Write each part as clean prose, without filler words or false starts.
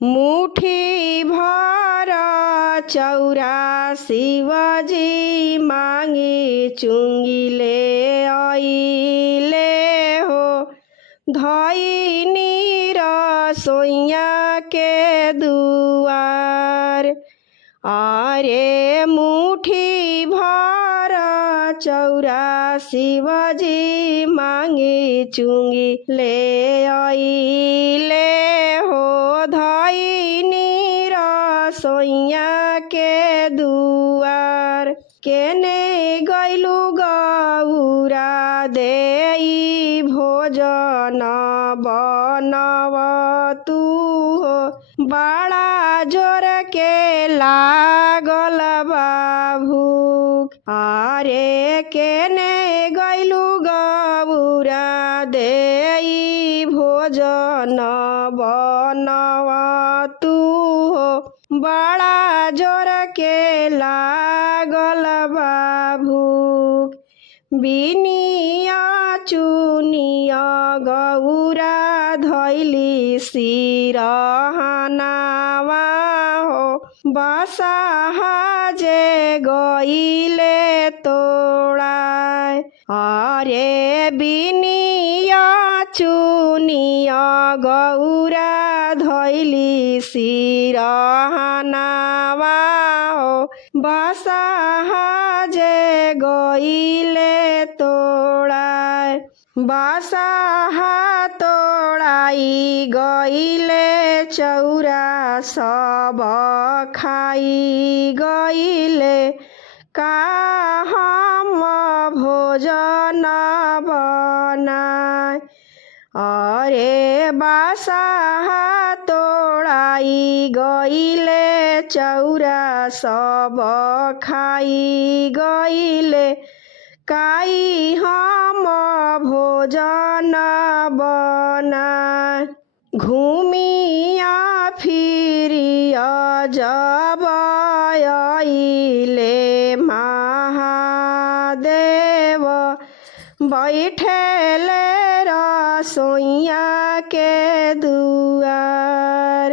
मुठी भर चौरा शिवजी मांगी चुंगिले आइले हो धइनी रसोइया के दुआर। अरे मुठी भर चौरा शिवजी मांगी चुंगी ले आइले हो धइनी रसोइया के दुआर। केने गैलु गौरा देई भोजन बनव तू हो बड़ा जोर के लागल बा भूख। अरे केने गैलु गौरा देई भोजन बनव तू हो बड़ा जोर के लागल बा भूख। बिनिया चुनिया गौरा धैली सिरहनावा हो बसाहा जे गइले तोड़ाय। अरे बिनिया चुनिया गौरा धैली सिरहनावा हो बसाहा जे गइले तोड़ाय। बसाहा तोड़ाई गइले चौरा सब खाई गइले का हम भोजन बनाय। अरे बसाहा तोड़ाई गइले चौरा सब खाई गइले काई हम भोजन बनाय। घुमिया फिरिया जब आइले महादेव बैठेले रसोइया के दुआर।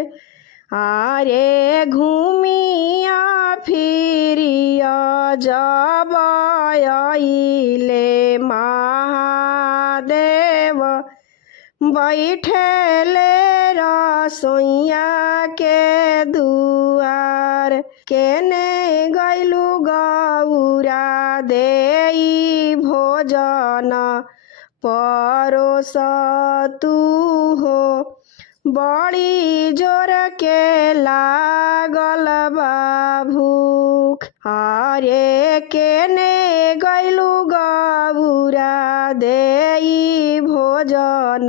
अरे घुमिया फिरिया जब आइले महादेव बैठेले रसोइया के दुआर। केने गैलु गौरा देई भोजन परोस तू हो बड़ी जोर के लागल बा भूख। अरे केने गैलु गौरा देई भोजन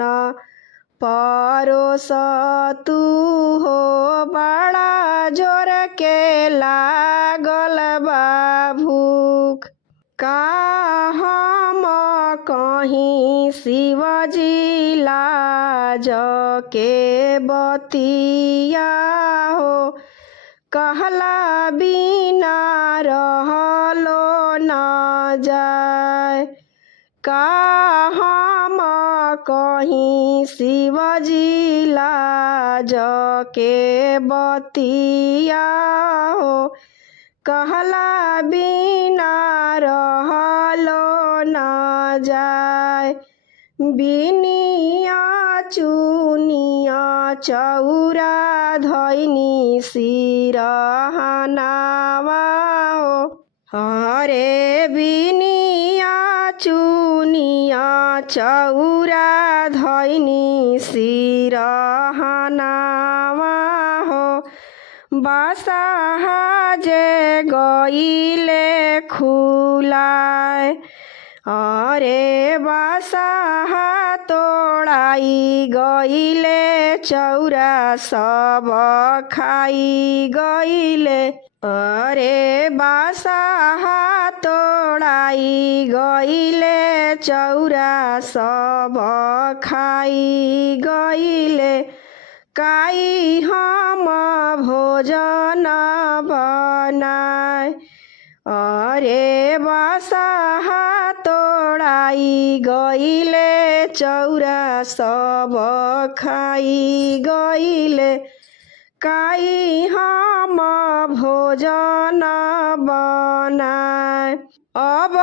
परोस तू हो बड़ा जोर के लागल बा भूख। का हम कहीं शिवजी लाज के बतिया हो कहला बिना रहलो न जाय। का हम कहीं शिवजी लाज के बतिया हो कहला बिना रहलो न जाय। बिनिया चुनिया चौरा धइनी सिरहनावा हो। अरे बिनिया चुनिया चौरा धइनी सिरहनावा हो बसाहा जे गइले खुलाय। अरे बसाहा तोड़ाई गइले चौरा सब खाई गइले। अरे बसाहा तोड़ाई गइले चौरा सब खाई गइले काई हम भोजन बनाय। अरे बसाहा तोड़ाई गइले चौरा सब खाई गइले काई हम भोजन बनाए। अब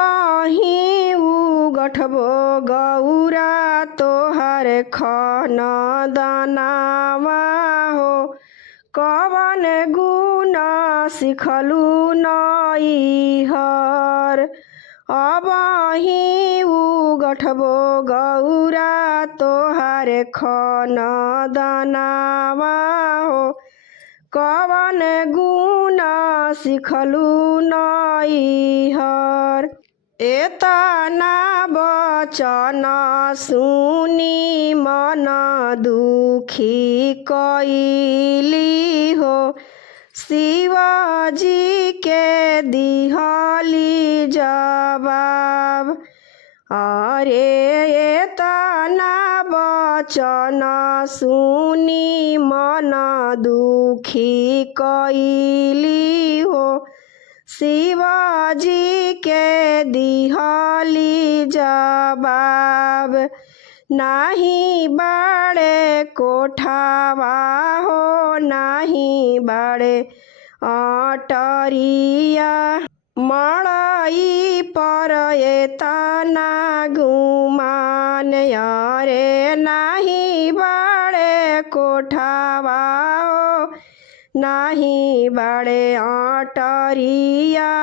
ही उगठबो गौरा तोहर खन दनावा हो। कवन गुण सिखलू नैहर। अब ही उगठबो गौरा तोहर खन दनावा हो। कवन गुण सिखलू नैहर। एतना वचन सुनी मन दुखी कैली हो। शिवजी के दिहली जवाब। अरे एतना वचन सुनी मन दुखी कैली हो। शिवजी के दिहली जवाब। नाही बाड़े कोठावा हो नाही बाड़े अटरिया। मड़ई पर एतना गुमान। अरे नाही बाड़े कोठावा हो नाही बाड़े अटरिया।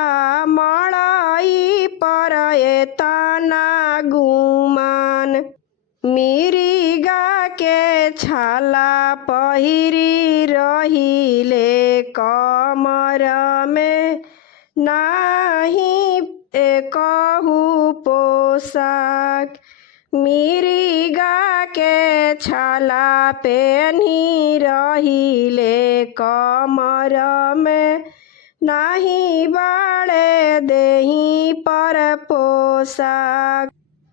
मड़ई पर एतना गुमान। मिरिगा के छाला पहिरी रहिले कमर में। नाही एकहु पोशाक। मिरिगा के छाला पेन्ही रहिले कमर में। नाही बाड़े देही पर पोशाक।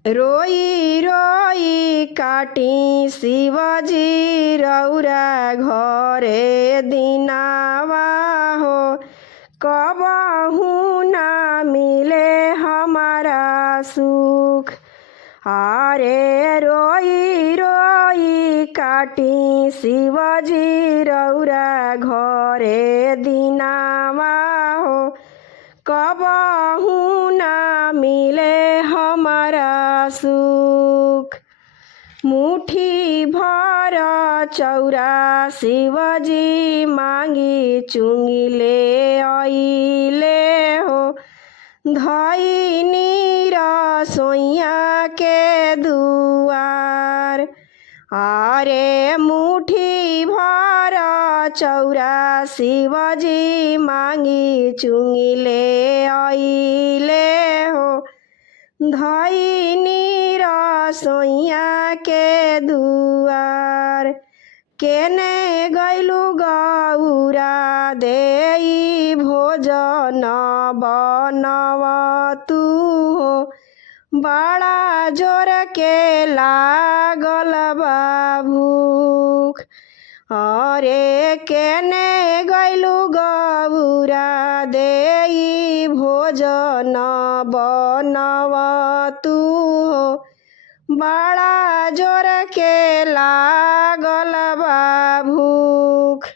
रोई रोई काटी शिवजी रौरा घरे दिनावा हो। कबहू ना मिले हमारा सुख। अरे रोई रोई काटी शिवजी रौरा घरे दिनावा हो। कबहू ना मिले हमारा सुख। मुठी भर चौरा शिवजी मांगी चुंगिले आइले हो। धैनी रसोइया के दुआर। अरे मुठी भर चौरा शिवजी मांगी चुंगिले आइले हो। धैनी रसोइया के दुआर। केने गैलू गौरा देई भोजन बनव तू हो। बड़ा जोर के लागल बा भूख। अरे केने गैलू गौरा देई भोजन बनव तू हो। बड़ा जोर के लागल बा भूख।